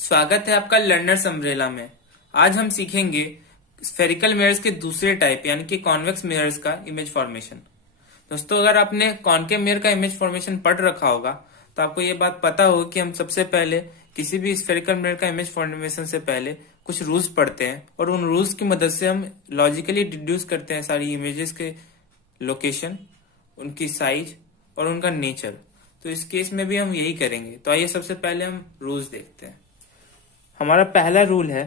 स्वागत है आपका लर्नर्स अम्ब्रेला में। आज हम सीखेंगे स्फेरिकल मिरर्स के दूसरे टाइप यानी कि कॉन्वेक्स मिरर्स का इमेज फॉर्मेशन। दोस्तों, अगर आपने कॉनकेव मिरर का इमेज फॉर्मेशन पढ़ रखा होगा तो आपको ये बात पता हो कि हम सबसे पहले किसी भी स्फेरिकल मिरर का इमेज फॉर्मेशन से पहले कुछ रूल्स पढ़ते हैं और उन रूल्स की मदद से हम लॉजिकली डिड्यूस करते हैं सारी इमेजेस के लोकेशन, उनकी साइज और उनका नेचर। तो इस केस में भी हम यही करेंगे। तो आइए सबसे पहले हम रूल्स देखते हैं। हमारा पहला रूल है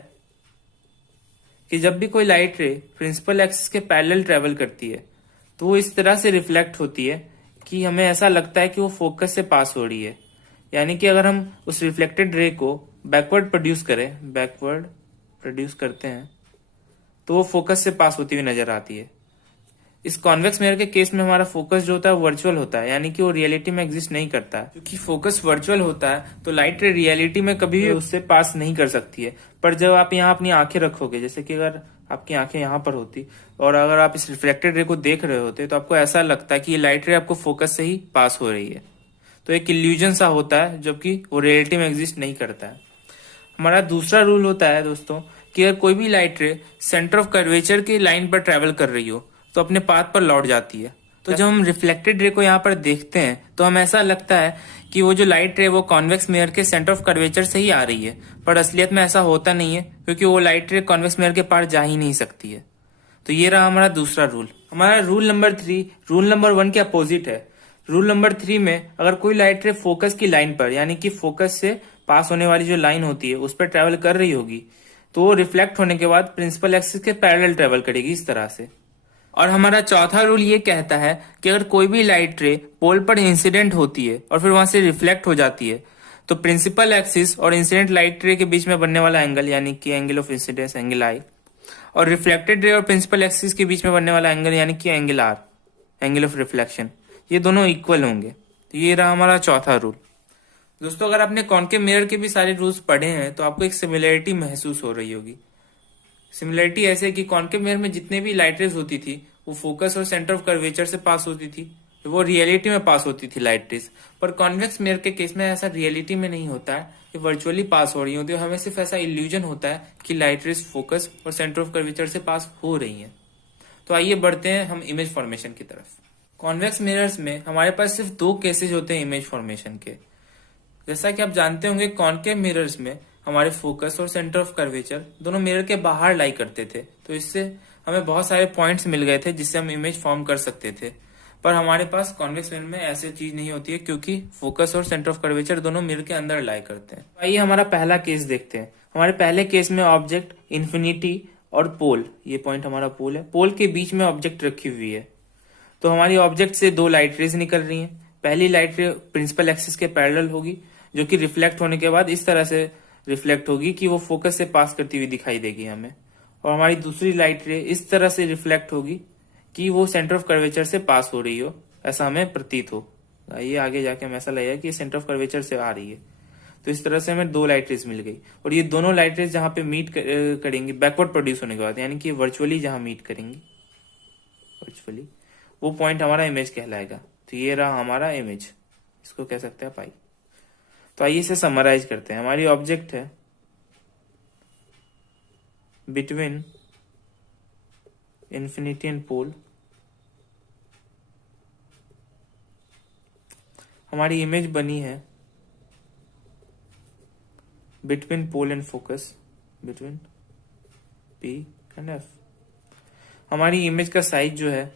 कि जब भी कोई लाइट रे प्रिंसिपल एक्सिस के पैरेलल ट्रेवल करती है तो वो इस तरह से रिफ्लेक्ट होती है कि हमें ऐसा लगता है कि वो फोकस से पास हो रही है। यानी कि अगर हम उस रिफ्लेक्टेड रे को बैकवर्ड प्रोड्यूस करते हैं तो वो फोकस से पास होती हुई नजर आती है। इस कॉन्वेक्स मिरर के केस में हमारा फोकस जो होता है वर्चुअल होता है, यानी कि वो रियलिटी में एग्जिस्ट नहीं करता है। क्योंकि फोकस वर्चुअल होता है तो लाइट रे रियलिटी में कभी भी उससे पास नहीं कर सकती है। पर जब आप यहाँ अपनी आंखें रखोगे, जैसे कि अगर आपकी आंखें यहाँ पर होती और अगर आप इस रिफ्लेक्टेड रे को देख रहे होते तो आपको ऐसा लगता है कि ये लाइट रे आपको फोकस से ही पास हो रही है। तो एक इल्यूजन सा होता है जबकि वो रियलिटी में एग्जिस्ट नहीं करता है। हमारा दूसरा रूल होता है दोस्तों कि अगर कोई भी लाइट रे सेंटर ऑफ कर्वेचर की लाइन पर ट्रेवल कर रही हो तो अपने पाथ पर लौट जाती है। तो जब हम रिफ्लेक्टेड रे को यहाँ पर देखते हैं तो हमें ऐसा लगता है कि वो जो लाइट रे वो कॉन्वेक्स मिरर के सेंटर ऑफ कर्वेचर से ही आ रही है, पर असलियत में ऐसा होता नहीं है क्योंकि वो लाइट रे कॉन्वेक्स मिरर के पार जा ही नहीं सकती है। तो ये रहा हमारा दूसरा रूल। हमारा रूल नंबर 3 रूल नंबर 1 के अपोजिट है। रूल नंबर 3 में अगर कोई लाइट रे फोकस की लाइन पर, यानी कि फोकस से पास होने वाली जो लाइन होती है उस पर ट्रेवल कर रही होगी तो वो रिफ्लेक्ट होने के बाद प्रिंसिपल एक्सिस के पैरेलल ट्रेवल करेगी इस तरह से। और हमारा चौथा रूल ये कहता है कि अगर कोई भी लाइट रे पोल पर इंसिडेंट होती है और फिर वहां से रिफ्लेक्ट हो जाती है तो प्रिंसिपल एक्सिस और इंसिडेंट लाइट रे के बीच में बनने वाला एंगल, यानी कि एंगल ऑफ इंसिडेंस एंगल आई, और रिफ्लेक्टेड रे और प्रिंसिपल एक्सिस के बीच में बनने वाला एंगल यानी कि angle R, angle of reflection, ये दोनों इक्वल होंगे। तो ये रहा हमारा चौथा रूल। दोस्तों, अगर आपने कॉनकेव मिरर के भी सारे रूल्स पढ़े हैं तो आपको एक सिमिलरिटी महसूस हो रही होगी। सिमिलरिटी ऐसे कि कॉनकेव मिरर में जितने भी लाइट रेज होती थी वो फोकस और सेंटर ऑफ कर्वेचर से पास होती थी, वो रियलिटी में पास होती थी लाइट रेज। पर कॉन्वेक्स मिरर के केस में ऐसा रियलिटी में नहीं होता है, ये वर्चुअली पास हो रही होती है। हमें सिर्फ ऐसा इल्यूजन होता है कि लाइट रेज फोकस और सेंटर ऑफ कर्वेचर से पास हो रही हैं। तो आइए बढ़ते हैं हम इमेज फॉर्मेशन की तरफ। कॉन्वेक्स मिरर्स में हमारे पास सिर्फ 2 केसेज होते हैं इमेज फॉर्मेशन के। जैसा कि आप जानते होंगे कॉनकेव मिरर्स में हमारे फोकस और सेंटर ऑफ कर्वेचर दोनों मिरर के बाहर लाई करते थे, तो इससे हमें बहुत सारे पॉइंट्स मिल गए थे जिससे हम इमेज फॉर्म कर सकते थे। पर हमारे पास कॉन्वेक्स मिरर में ऐसी चीज नहीं होती है क्योंकि फोकस और सेंटर ऑफ कर्वेचर दोनों मिरर के अंदर लाई करते हैं। आइए हमारा पहला केस देखते हैं। हमारे पहले केस में ऑब्जेक्ट इन्फिनिटी और पोल, ये पॉइंट हमारा पोल है, पोल के बीच में ऑब्जेक्ट रखी हुई है। तो हमारी ऑब्जेक्ट से 2 लाइट रेज निकल रही हैं। पहली लाइट रे प्रिंसिपल एक्सिस के पैरेलल होगी जो कि रिफ्लेक्ट होने के बाद इस तरह से रिफ्लेक्ट होगी कि वो फोकस से पास करती हुई दिखाई देगी हमें। और हमारी दूसरी लाइट रे इस तरह से रिफ्लेक्ट होगी कि वो सेंटर ऑफ कर्वेचर से पास हो रही हो, ऐसा हमें प्रतीत हो। ये आगे जाके हमें ऐसा लगेगा कि सेंटर ऑफ कर्वेचर से आ रही है। तो इस तरह से हमें 2 लाइट रेज मिल गई और ये दोनों लाइट रेज जहां पे मीट करेंगी बैकवर्ड प्रोड्यूस होने के बाद, यानी कि वर्चुअली जहां मीट करेंगी वर्चुअली, वो पॉइंट हमारा इमेज कहलाएगा। तो ये रहा हमारा इमेज, इसको कह सकते हैं पाई। तो आइए इसे समराइज करते हैं। हमारी ऑब्जेक्ट है बिटवीन इंफिनिटी एंड पोल। हमारी इमेज बनी है between pole and focus, between P and F. हमारी इमेज का साइज जो है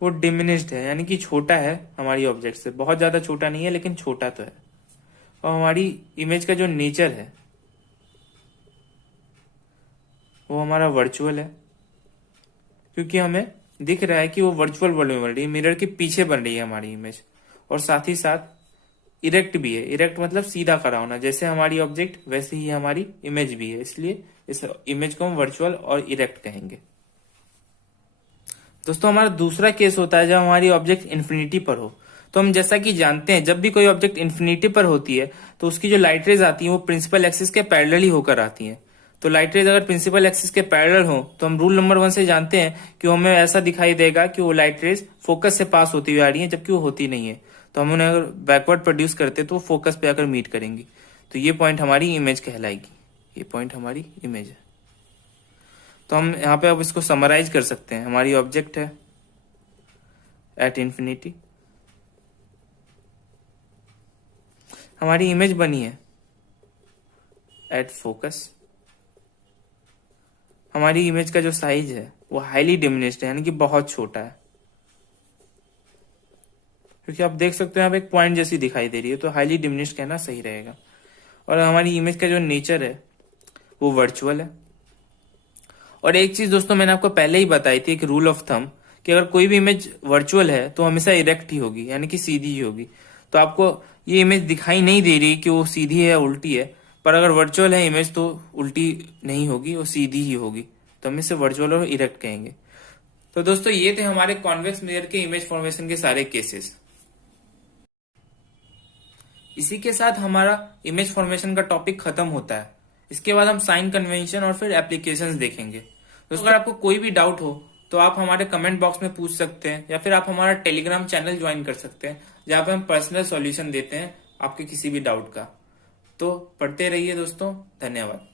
वो डिमिनिश्ड है, यानी कि छोटा है हमारी ऑब्जेक्ट से, बहुत ज्यादा छोटा नहीं है लेकिन छोटा तो है। और हमारी इमेज का जो नेचर है वो हमारा वर्चुअल है, क्योंकि हमें दिख रहा है कि वो वर्चुअल वर्ल्ड में बन रही है, मिरर के पीछे बन रही है हमारी इमेज। और साथ ही साथ इरेक्ट भी है। इरेक्ट मतलब सीधा खड़ा होना, जैसे हमारी ऑब्जेक्ट वैसे ही हमारी इमेज भी है, इसलिए इस इमेज को हम वर्चुअल और इरेक्ट कहेंगे। दोस्तों, हमारा दूसरा केस होता है जब हमारी ऑब्जेक्ट इन्फिनिटी पर हो। तो हम जैसा कि जानते हैं जब भी कोई ऑब्जेक्ट इन्फिनिटी पर होती है तो उसकी जो लाइट रेज आती है वो प्रिंसिपल एक्सिस के पैरेलल ही होकर आती हैं। तो लाइट रेज अगर प्रिंसिपल एक्सिस के पैरेलल हो तो हम रूल नंबर 1 से जानते हैं कि हमें ऐसा दिखाई देगा कि वो लाइट रेज फोकस से पास होती हुई आ रही है, जबकि वो होती नहीं है। तो हम उन्हें अगर बैकवर्ड प्रोड्यूस करते तो वो फोकस पे आकर मीट करेंगी। तो ये पॉइंट हमारी इमेज कहलाएगी, ये पॉइंट हमारी इमेज है। तो हम यहाँ पे अब इसको समराइज कर सकते हैं। हमारी ऑब्जेक्ट है एट इंफिनिटी, हमारी इमेज बनी है एट फोकस। हमारी इमेज का जो साइज है वो हाईली डिमिनिश्ड है, यानी कि बहुत छोटा है, क्योंकि आप देख सकते हैं यहाँ पे एक पॉइंट जैसी दिखाई दे रही है, तो हाईली डिमिनिश्ड कहना सही रहेगा। और हमारी इमेज का जो नेचर है वो वर्चुअल है। और एक चीज दोस्तों मैंने आपको पहले ही बताई थी, एक रूल ऑफ थंब, कि अगर कोई भी इमेज वर्चुअल है तो हमेशा इरेक्ट ही होगी, यानी कि सीधी ही होगी। तो आपको ये इमेज दिखाई नहीं दे रही कि वो सीधी है या उल्टी है, पर अगर वर्चुअल है इमेज तो उल्टी नहीं होगी, वो सीधी ही होगी। तो हम इसे वर्चुअल और इरेक्ट कहेंगे। तो दोस्तों ये थे हमारे कॉन्वेक्स मिरर के इमेज फॉर्मेशन के सारे केसेस। इसी के साथ हमारा इमेज फॉर्मेशन का टॉपिक खत्म होता है। इसके बाद हम साइन कन्वेंशन और फिर एप्लीकेशंस देखेंगे। दोस्तों अगर आपको कोई भी डाउट हो तो आप हमारे कमेंट बॉक्स में पूछ सकते हैं, या फिर आप हमारा टेलीग्राम चैनल ज्वाइन कर सकते हैं, जहां पे हम पर्सनल सॉल्यूशन देते हैं आपके किसी भी डाउट का। तो पढ़ते रहिए दोस्तों, धन्यवाद।